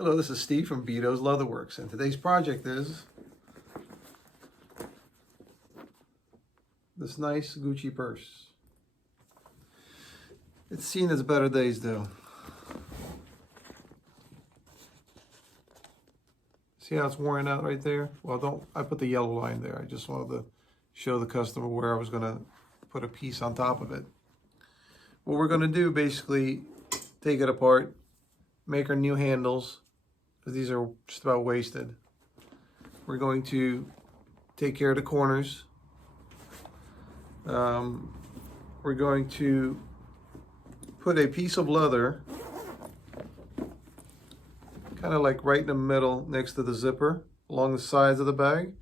Hello, this is Steve from Beaute's Leatherworks, and today's project is this nice Gucci purse. It's seen its better days though. See how it's worn out right there? Well, I put the yellow line there. I just wanted to show the customer where I was gonna put a piece on top of it. What we're gonna do, basically, take it apart, make our new handles, because these are just about wasted. We're going to take care of the corners. We're going to put a piece of leather kind of like right in the middle next to the zipper along the sides of the bag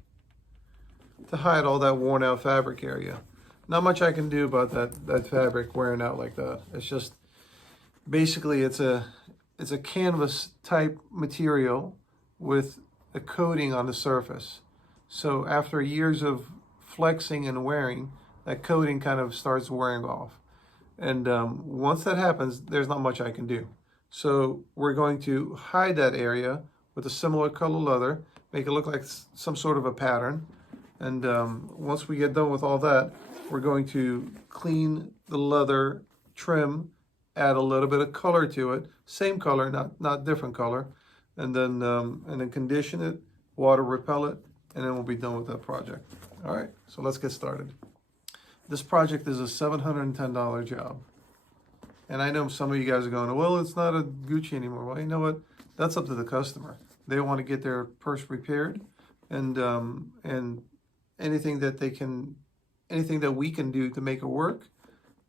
to hide all that worn out fabric area. Not much I can do about that fabric wearing out like that. It's just basically it's a canvas type material with a coating on the surface. So after years of flexing and wearing, that coating kind of starts wearing off. And once that happens, there's not much I can do. So we're going to hide that area with a similar color leather, make it look like some sort of a pattern. And once we get done with all that, we're going to clean the leather trim, add a little bit of color to it, same color, not different color, and then condition it, water repel it, and then we'll be done with that project. All right, so let's get started. This project is a $710 job. And I know some of you guys are going, well, it's not a Gucci anymore. Well, you know what? That's up to the customer. They want to get their purse repaired, and anything that we can do to make it work,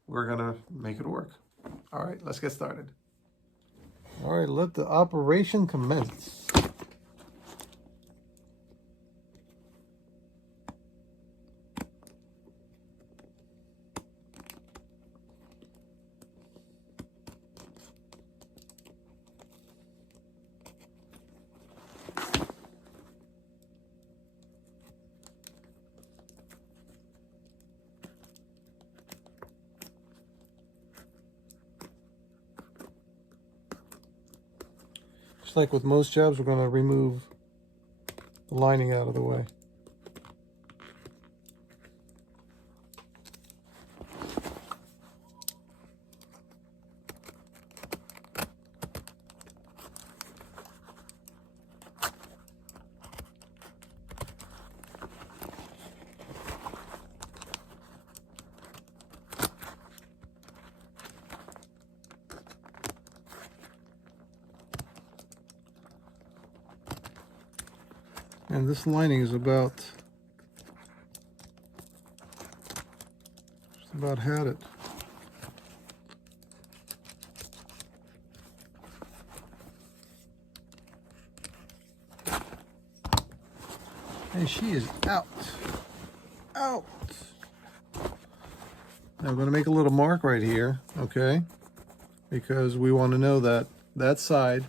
we're gonna make it work. All right, let's get started. All right, let the operation commence. Just like with most jobs, we're going to remove the lining out of the way. And this lining is just about had it. And she is out. Out. Now I'm going to make a little mark right here, okay? Because we want to know that that side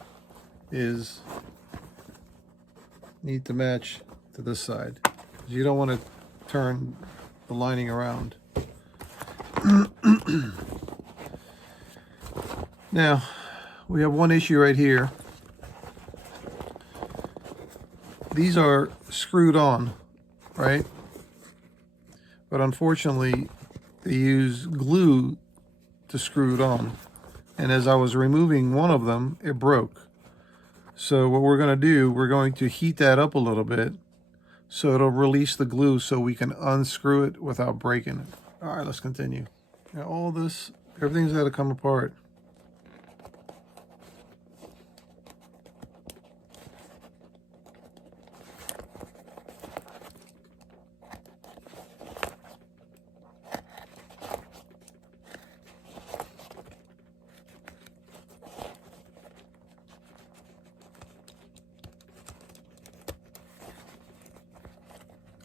need to match to this side. You don't want to turn the lining around. Now, we have one issue right here. These are screwed on, right? But unfortunately, they use glue to screw it on. And as I was removing one of them, it broke. So what we're going to do, we're going to heat that up a little bit so it'll release the glue so we can unscrew it without breaking it. All right, let's continue. Now all this, everything's got to come apart.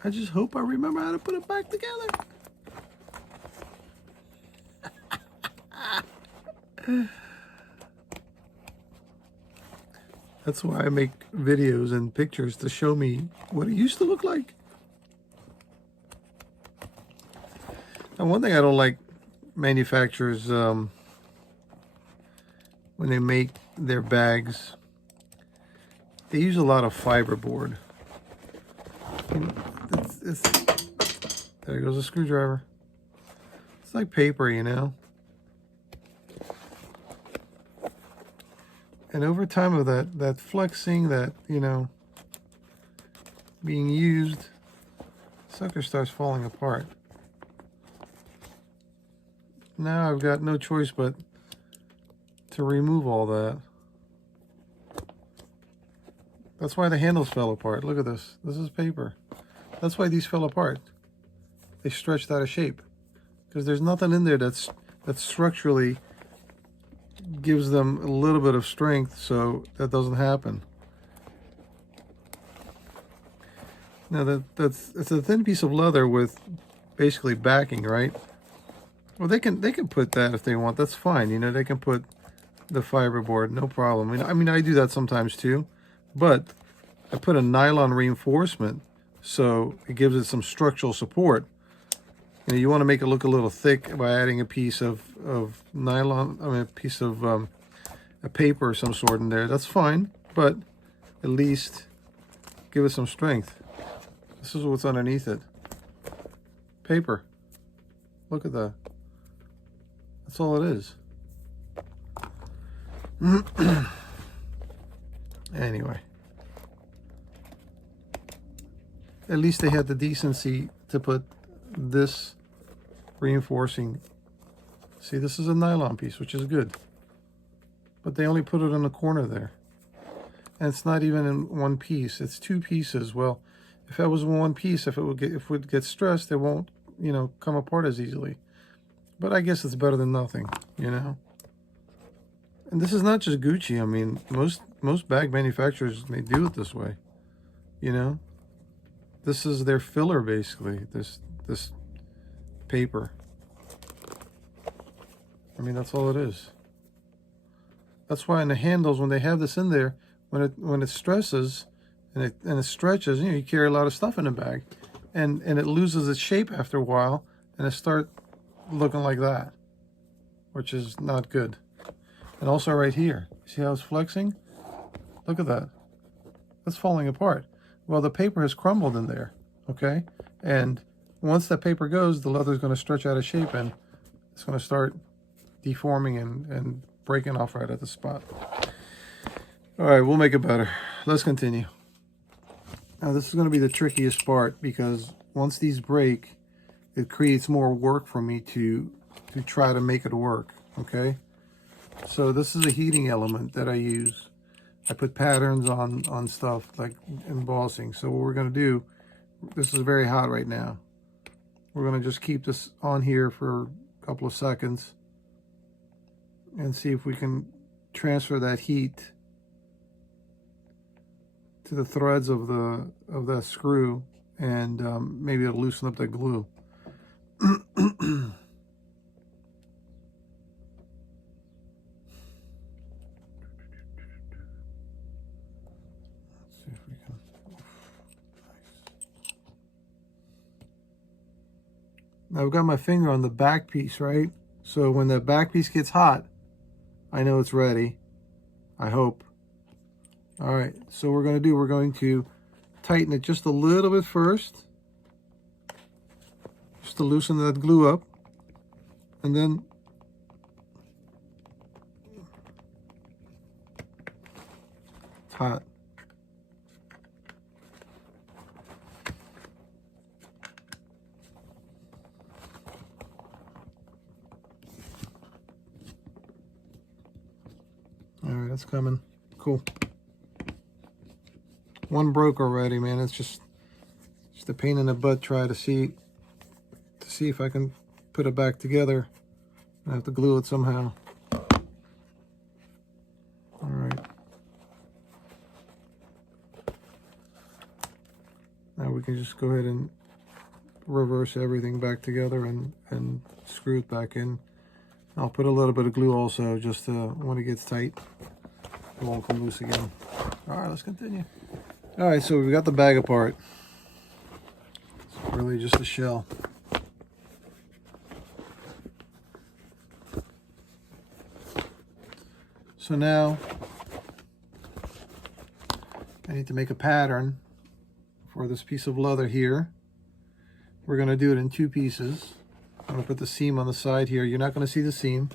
I just hope I remember how to put it back together. That's why I make videos and pictures to show me what it used to look like. And one thing I don't like manufacturers when they make their bags, they use a lot of fiberboard. There goes a screwdriver. It's like paper, you know. And over time of that flexing, that, you know, being used, sucker starts falling apart. Now I've got no choice but to remove all that. That's why the handles fell apart. Look at this. This is paper. That's why these fell apart. They stretched out of shape. Because there's nothing in there that structurally gives them a little bit of strength, so that doesn't happen. Now it's a thin piece of leather with basically backing, right? Well, they can put that if they want. That's fine. You know, they can put the fiberboard, no problem. I mean, I do that sometimes too, but I put a nylon reinforcement so it gives it some structural support. You know, you want to make it look a little thick by adding a piece of nylon, I mean, a piece of a paper of some sort in there. That's fine, but at least give it some strength. This is what's underneath it. Paper. Look at that. That's all it is. Anyway. At least they had the decency to put this reinforcing. See, this is a nylon piece, which is good. But they only put it in the corner there. And it's not even in one piece. It's two pieces. Well, if that was one piece, if it would get stressed, it won't, you know, come apart as easily. But I guess it's better than nothing, you know. And this is not just Gucci. I mean, most bag manufacturers, they do it this way, you know. This is their filler, basically. This paper. I mean, that's all it is. That's why in the handles, when they have this in there, when it stresses and it stretches, you know, you carry a lot of stuff in the bag, and it loses its shape after a while, and it starts looking like that, which is not good. And also right here, see how it's flexing? Look at that. That's falling apart. Well, the paper has crumbled in there, okay? And once that paper goes, the leather is going to stretch out of shape, and it's going to start deforming and breaking off right at the spot. All right, we'll make it better. Let's continue. Now, this is going to be the trickiest part, because once these break, it creates more work for me to try to make it work, okay? So this is a heating element that I use. I put patterns on stuff like embossing. So what we're going to do, this is very hot right now. We're going to just keep this on here for a couple of seconds and see if we can transfer that heat to the threads of that screw, and maybe it'll loosen up that glue. Now I've got my finger on the back piece, right? So when the back piece gets hot, I know it's ready. I hope. All right, so we're going to tighten it just a little bit first, just to loosen that glue up, and then it's hot. All right, that's coming. Cool. One broke already, man. It's just a pain in the butt. Try to see if I can put it back together. I have to glue it somehow. All right. Now we can just go ahead and reverse everything back together and screw it back in. I'll put a little bit of glue also, just when it gets tight, it won't come loose again. All right, let's continue. All right, so we've got the bag apart. It's really just a shell. So now I need to make a pattern for this piece of leather here. We're going to do it in 2 pieces. I'm going to put the seam on the side here. You're not going to see the seam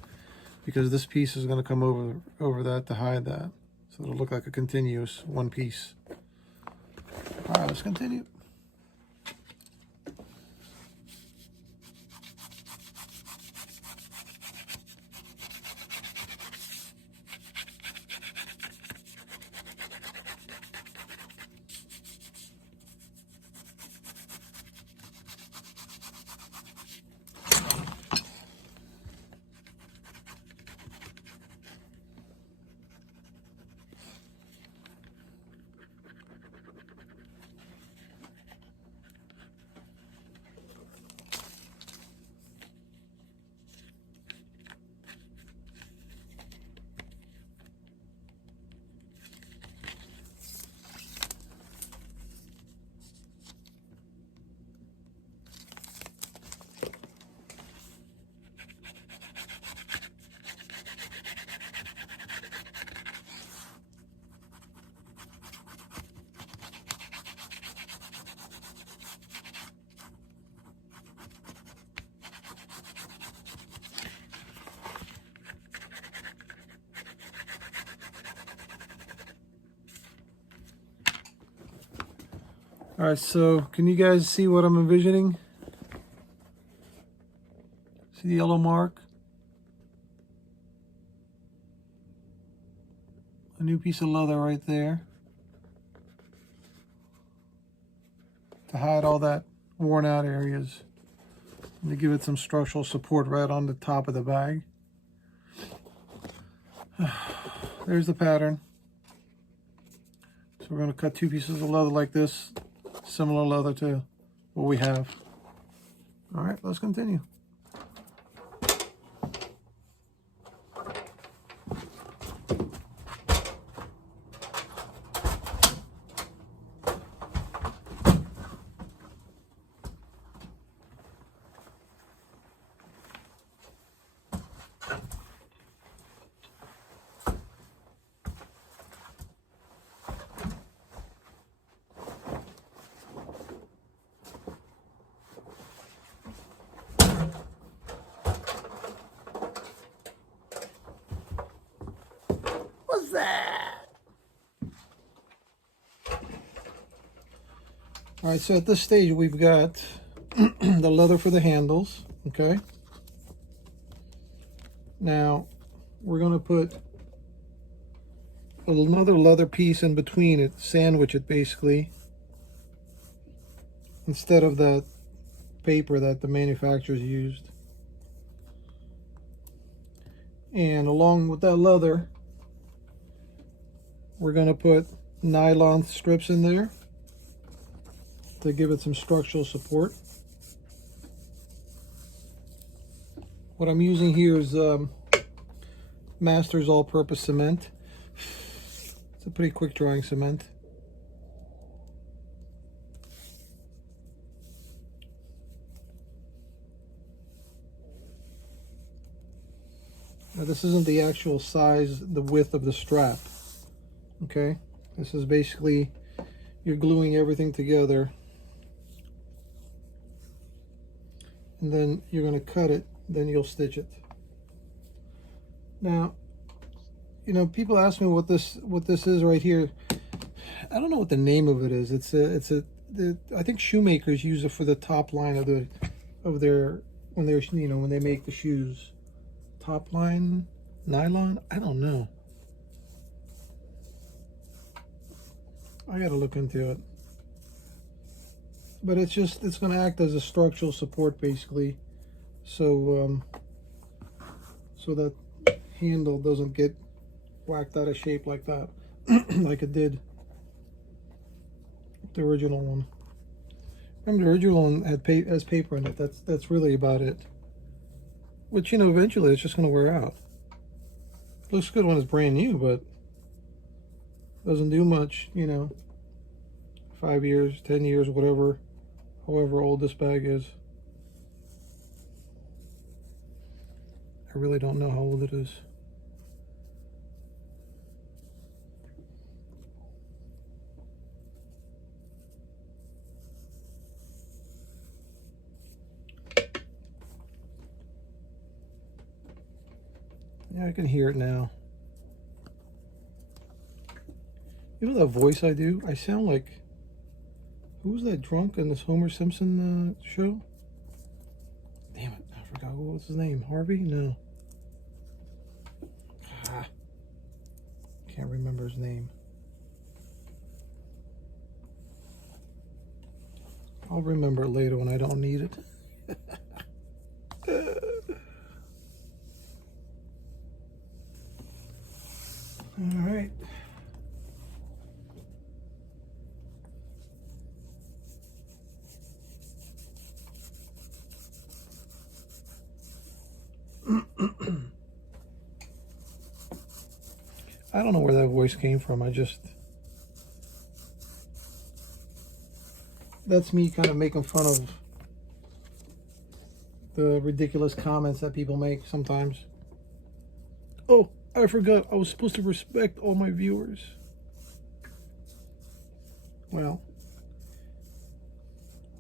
because this piece is going to come over that to hide that. So it'll look like a continuous one piece. All right, let's continue. All right, so can you guys see what I'm envisioning? See the yellow mark? A new piece of leather right there to hide all that worn out areas and to give it some structural support right on the top of the bag. There's the pattern. So we're going to cut 2 pieces of leather like this. Similar leather to what we have. All right, let's continue. What's that? All right, so at this stage we've got the leather for the handles, okay? Now we're going to put another leather piece in between it, sandwich it basically, instead of that paper that the manufacturers used. And along with that leather, we're going to put nylon strips in there to give it some structural support. What I'm using here is Masters all-purpose cement. It's a pretty quick drying cement. Now this isn't the actual size, the width of the strap. Okay, this is basically, you're gluing everything together and then you're going to cut it, then you'll stitch it. Now, you know, people ask me what this is right here. I don't know what the name of it is. I think shoemakers use it for the top line of their when they make the shoes. Top line nylon? I don't know. I gotta look into it. But it's going to act as a structural support basically, so so that handle doesn't get whacked out of shape like that, like it did the original one. Remember, the original one has paper in it. That's really about it. Which, you know, eventually it's just going to wear out. It looks good when it's brand new, but doesn't do much, you know. 5 years, 10 years, whatever, however old this bag is. I really don't know how old it is. Yeah, I can hear it now. You know that voice I do? I sound like... Who was that drunk in this Homer Simpson show? Damn it, I forgot. What was his name? Harvey? No. Can't remember his name. I'll remember it later when I don't need it. All right. I don't know where that voice came from. That's me kind of making fun of the ridiculous comments that people make sometimes. Oh, I forgot. I was supposed to respect all my viewers. Well,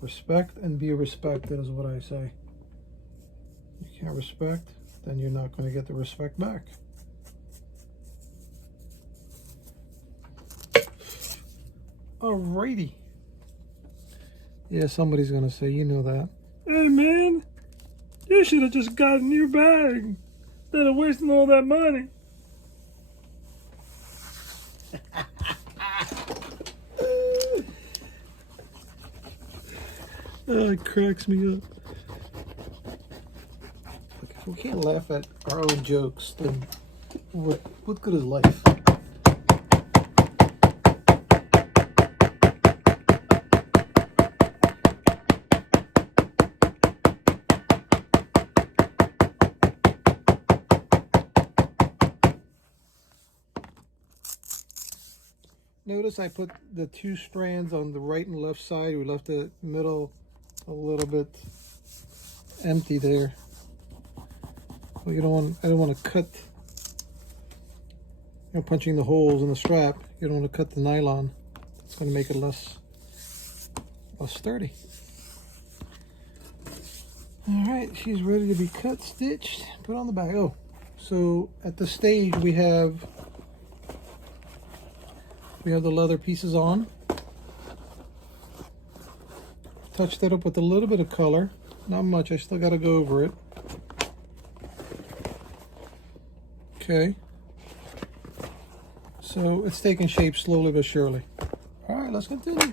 respect and be respected is what I say. You can't respect, then you're not going to get the respect back. Alrighty. Yeah, somebody's gonna say, you know that. Hey man, you should have just got a new bag instead of wasting all that money. Oh, it cracks me up. Look, if we can't laugh at our own jokes, then what good is life? Notice I put the two strands on the right and left side. We left the middle a little bit empty there. Well, I don't want to cut, punching the holes in the strap. You don't want to cut the nylon. It's going to make it less sturdy. All right, she's ready to be cut, stitched, put on the bag. Oh, so at this stage we have the leather pieces on. Touched that up with a little bit of color. Not much, I still got to go over it. Okay. So it's taking shape slowly but surely. All right, let's continue.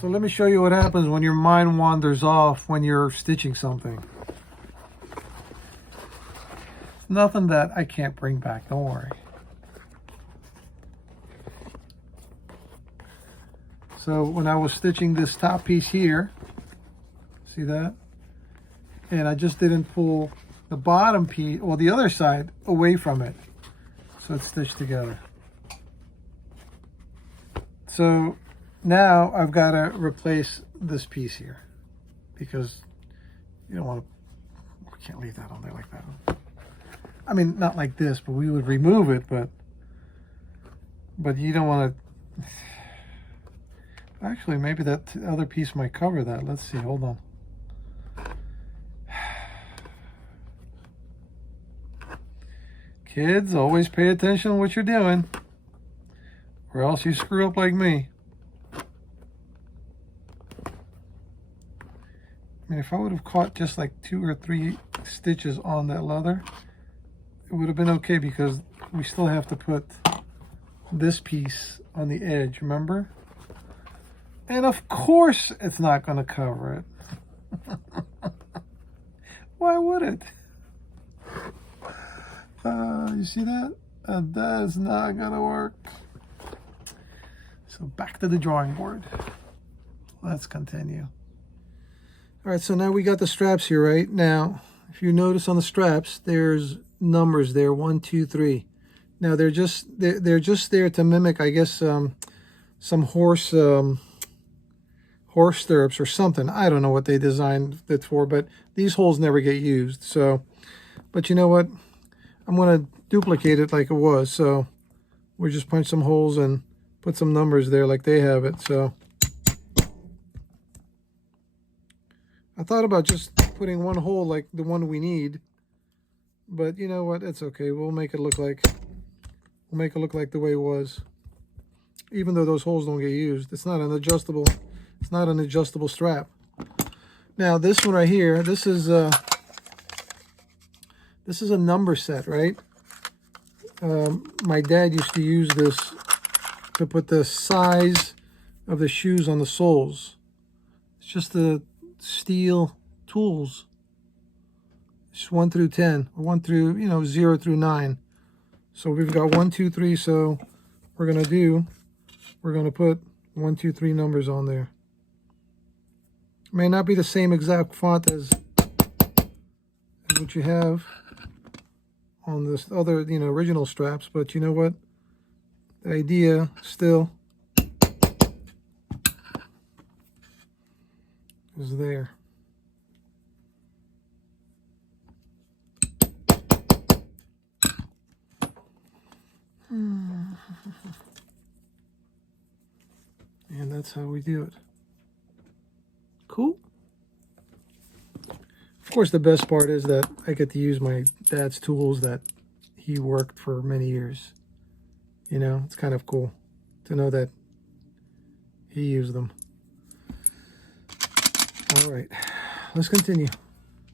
So let me show you what happens when your mind wanders off when you're stitching something. Nothing that I can't bring back, don't worry. So when I was stitching this top piece here, see that? And I just didn't pull the bottom piece, or the other side, away from it. So it's stitched together. So now I've got to replace this piece here because you don't want to, we can't leave that on there like that. I mean, not like this, but we would remove it, but you don't want to, actually maybe that other piece might cover that. Let's see, hold on. Kids, always pay attention to what you're doing, or else you screw up like me. I mean, if I would have caught just like 2 or 3 stitches on that leather, it would have been okay because we still have to put this piece on the edge, remember? And of course it's not going to cover it. Why would it? You see that? That is not going to work. So back to the drawing board. Let's continue. All right, so now we got the straps here, right? Now, if you notice on the straps, there's numbers there, 1, 2, 3. Now they're just there to mimic, I guess, some horse stirrups or something. I don't know what they designed it for, but these holes never get used. So, but you know what? I'm going to duplicate it like it was. So we just punch some holes and put some numbers there like they have it. So I thought about just putting one hole like the one we need, but you know what? It's okay. We'll make it look like the way it was, even though those holes don't get used. It's not an adjustable. It's not an adjustable strap. Now this one right here, this is a number set, right? My dad used to use this to put the size of the shoes on the soles. It's just the steel tools. It's 1 through 10, or 1 through, 0 through 9. So we've got 1, 2, 3. So we're gonna put 1, 2, 3 numbers on there. May not be the same exact font as what you have on this other, original straps, but you know what? The idea still is there. And that's how we do it. Cool. Of course, the best part is that I get to use my dad's tools that he worked for many years. It's kind of cool to know that he used them. All right, let's continue.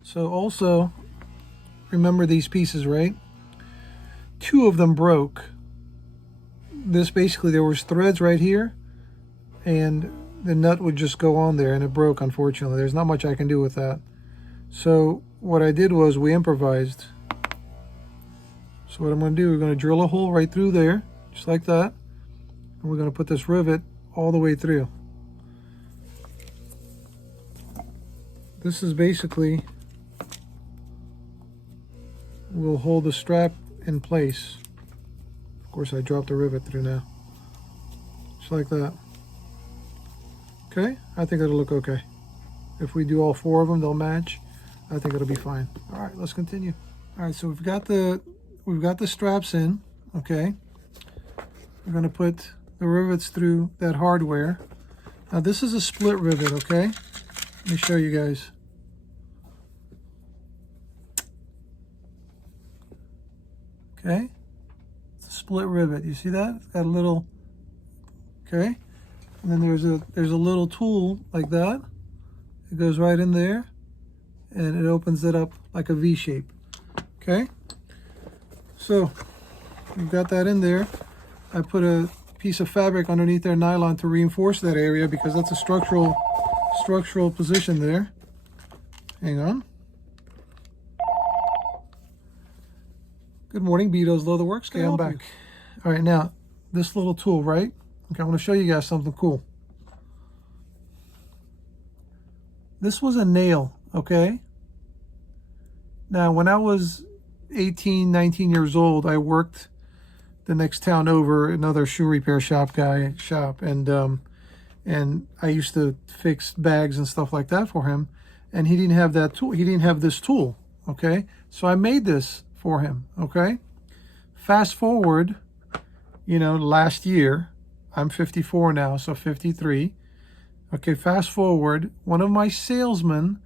So also, remember these pieces, right? 2 of them broke. This basically, there was threads right here, and the nut would just go on there, and it broke, unfortunately. There's not much I can do with that. So what I did was we improvised. So what I'm going to do, we're going to drill a hole right through there, just like that. And we're going to put this rivet all the way through. This is basically, will hold the strap in place. Of course, I dropped the rivet through now. Just like that. Okay, I think it'll look okay. If we do all 4 of them, they'll match. I think it'll be fine. All right, let's continue. All right, so we've got the straps in. Okay, we're going to put the rivets through that hardware. Now this is a split rivet. Okay, let me show you guys. Okay, it's a split rivet. You see that? It's got a little. Okay, and then there's a little tool like that. It goes right in there, and it opens it up like a V shape. Okay, so we've got that in there. I put a piece of fabric underneath their nylon to reinforce that area because that's a structural position there. Hang on. Good morning, Beato's Leather Works. Okay, I'm back. All right, now this little tool, right? Okay, I want to show you guys something cool. This was a nail, okay? Now, when I was 18, 19 years old, I worked the next town over, another shoe repair shop, and I used to fix bags and stuff like that for him, and he didn't have that tool. He didn't have this tool, okay? So I made this for him, okay? Fast forward, you know, last year, I'm 54 now, so 53. Okay, fast forward, one of my salesmen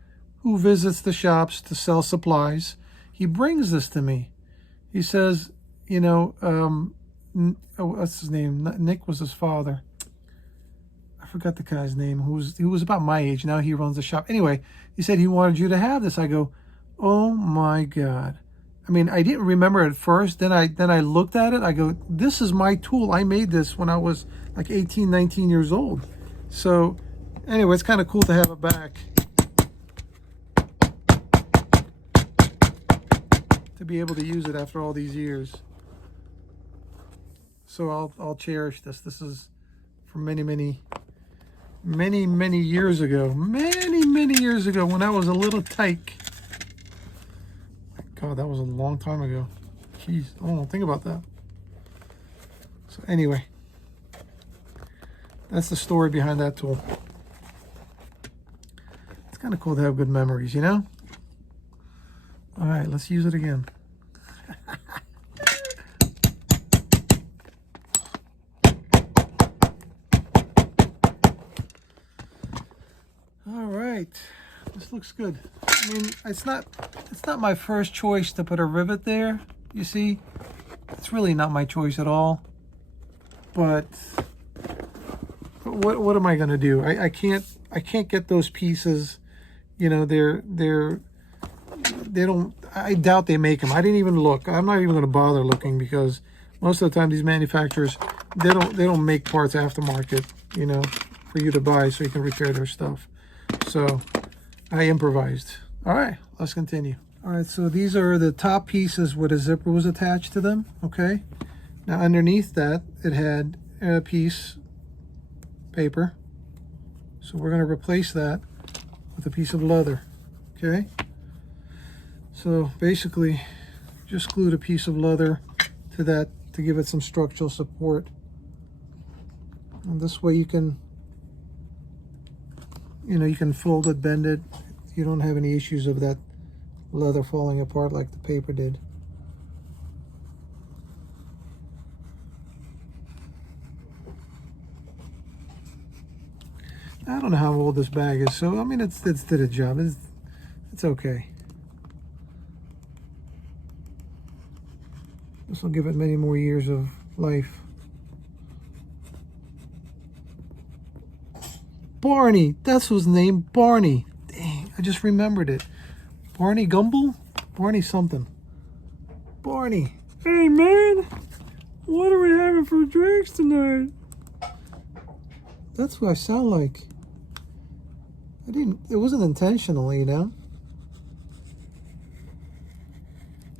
who visits the shops to sell supplies, he brings this to me. He says, you know, what's his name? Nick was his father. I forgot the guy's name. Who was about my age. Now he runs the shop. Anyway, he said he wanted you to have this. I go, oh my God. I mean, I didn't remember at first. Then I looked at it. I go, this is my tool. I made this when I was like 18, 19 years old. So anyway, it's kind of cool to have it back. To be able to use it after all these years. So I'll cherish this. This is from many years ago. Many years ago when I was a little tyke. God, that was a long time ago. Jeez, I don't know, think about that. So anyway, that's the story behind that tool. It's kind of cool to have good memories, you know? All right, let's use it again. All right, this looks good. I mean, it's not my first choice to put a rivet there. You see, it's really not my choice at all. But what am I gonna do? I can't get those pieces. You know, they don't. I doubt they make them. I didn't even look. I'm not even gonna bother looking because most of the time these manufacturers they don't make parts aftermarket. You know, for you to buy so you can repair their stuff. So I improvised. All right, let's continue. All right, so these are the top pieces where the zipper was attached to them, okay? Now underneath that, it had a piece paper. So we're gonna replace that with a piece of leather, okay? So basically, just glued a piece of leather to that to give it some structural support. And this way you can, you know, you can fold it, bend it. You don't have any issues of that leather falling apart like the paper did. I don't know how old this bag is, so I mean it's did a job. It's okay. This will give it many more years of life. Barney, that's his name, Barney. Dang, I just remembered it. Barney Gumble? Barney something. Barney. Hey man, what are we having for drinks tonight? That's who I sound like. It wasn't intentional, you know?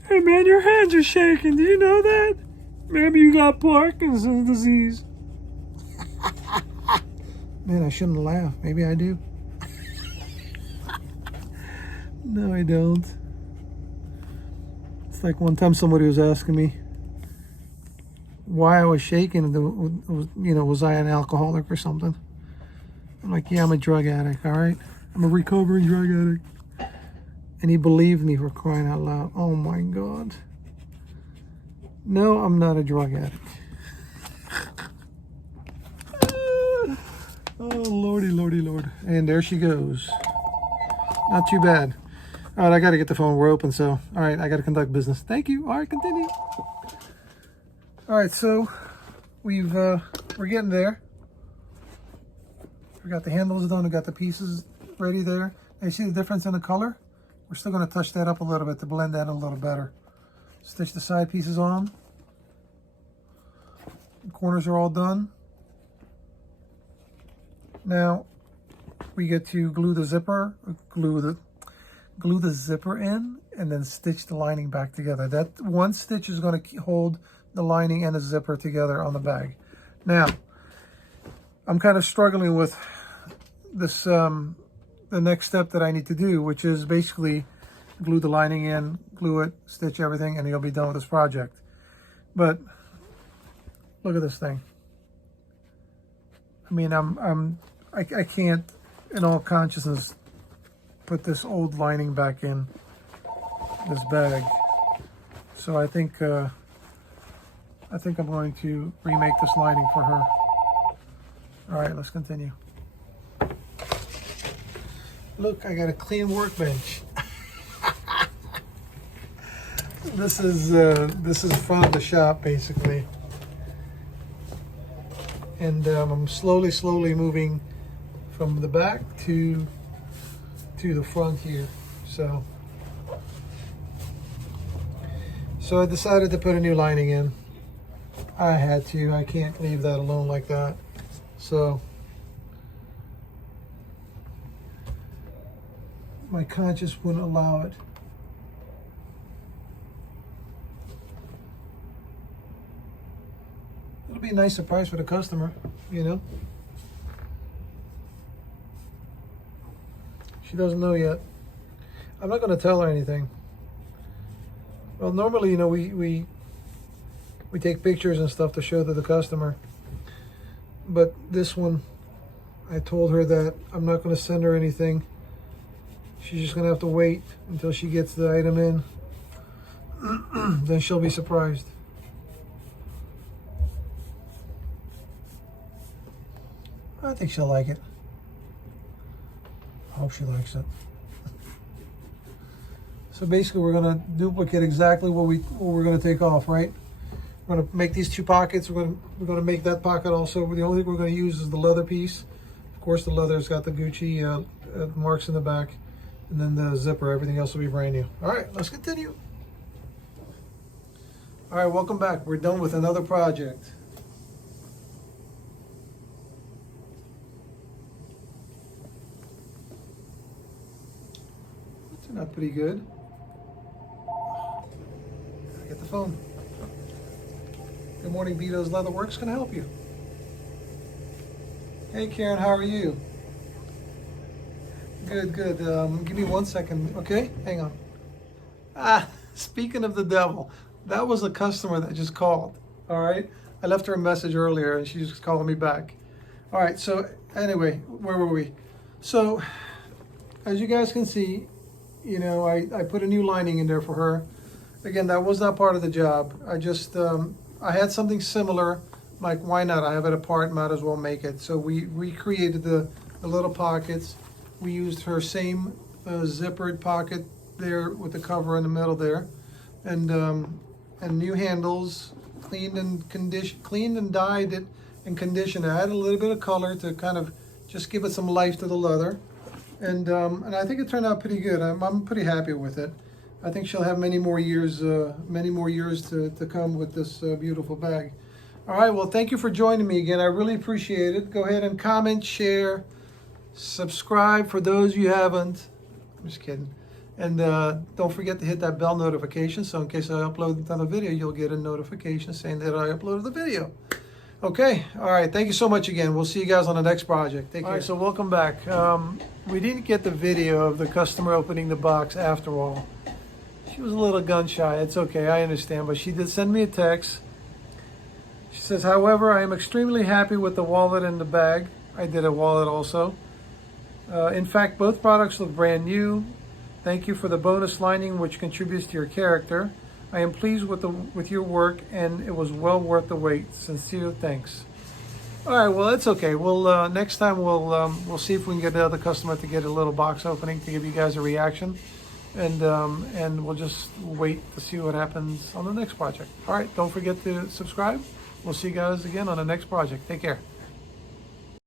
Hey man, your hands are shaking, do you know that? Maybe you got Parkinson's disease. Man, I shouldn't laugh. Maybe I do. No, I don't. It's like one time somebody was asking me why I was shaking. You know, was I an alcoholic or something? I'm like, yeah, I'm a drug addict, all right? I'm a recovering drug addict. And he believed me, for crying out loud. Oh my God. No, I'm not a drug addict. Oh, lordy, lordy, lord. And there she goes. Not too bad. All right, I got to get the phone. We're open, so. All right, I got to conduct business. Thank you. All right, continue. All right, so we're getting there. We got the handles done. We got the pieces ready there. And you see the difference in the color? We're still going to touch that up a little bit to blend that a little better. Stitch the side pieces on. The corners are all done. Now we get to glue the zipper, glue the zipper in, and then stitch the lining back together. That one stitch is going to hold the lining and the zipper together on the bag. Now, I'm kind of struggling with this, the next step that I need to do, which is basically glue the lining in, glue it, stitch everything, and you'll be done with this project. But look at this thing. I mean, I can't, in all consciousness, put this old lining back in this bag. So I think I'm going to remake this lining for her. All right, let's continue. Look, I got a clean workbench. This is from the shop basically, and I'm slowly moving from the back to the front here. So I decided to put a new lining in. I had to. I can't leave that alone like that. So my conscience wouldn't allow it. It'll be a nice surprise for the customer, you know. She doesn't know yet. I'm not going to tell her anything. Well, normally, you know, we take pictures and stuff to show to the customer. But this one, I told her that I'm not going to send her anything. She's just going to have to wait until she gets the item in. Then she'll be surprised. I think she'll like it. I hope she likes it. So basically we're going to duplicate exactly what we're going to take off, right? We're going to make these two pockets. We're going to make that pocket also. The only thing we're going to use is the leather piece. Of course, the leather's got the Gucci marks in the back. And then the zipper. Everything else will be brand new. All right, let's continue. All right, welcome back. We're done with another project. That turned out pretty good. Gotta get the phone. Good morning, Vito's Leatherworks. Can I help you? Hey, Karen, how are you? Good, good. Give me 1 second, okay? Hang on. Ah, speaking of the devil, that was a customer that just called, all right? I left her a message earlier and she's just calling me back. All right, so anyway, where were we? So, as you guys can see, you know, I put a new lining in there for her. Again, that was not part of the job. I just, I had something similar, like why not? I have it apart, might as well make it. So we recreated the little pockets. We used her same zippered pocket there with the cover in the middle there, and new handles, cleaned and dyed it and conditioned. I added a little bit of color to kind of just give it some life to the leather, and I think it turned out pretty good. I'm pretty happy with it. I think she'll have many more years to come with this beautiful bag. All right, well, thank you for joining me again. I really appreciate it. Go ahead and comment, share, subscribe for those you haven't. I'm just kidding. And don't forget to hit that bell notification so in case I upload another video, you'll get a notification saying that I uploaded the video. Okay, all right, thank you so much again. We'll see you guys on the next project. Take care. All right, so welcome back. We didn't get the video of the customer opening the box after all. She was a little gun shy. It's okay, I understand, but she did send me a text. She says, however, I am extremely happy with the wallet and the bag. I did a wallet also. In fact, both products look brand new. Thank you for the bonus lining, which contributes to your character. I am pleased with your work, and it was well worth the wait. Sincere thanks. All right, well, it's okay. We'll next time we'll see if we can get the other customer to get a little box opening to give you guys a reaction, and we'll just wait to see what happens on the next project. All right, don't forget to subscribe. We'll see you guys again on the next project. Take care.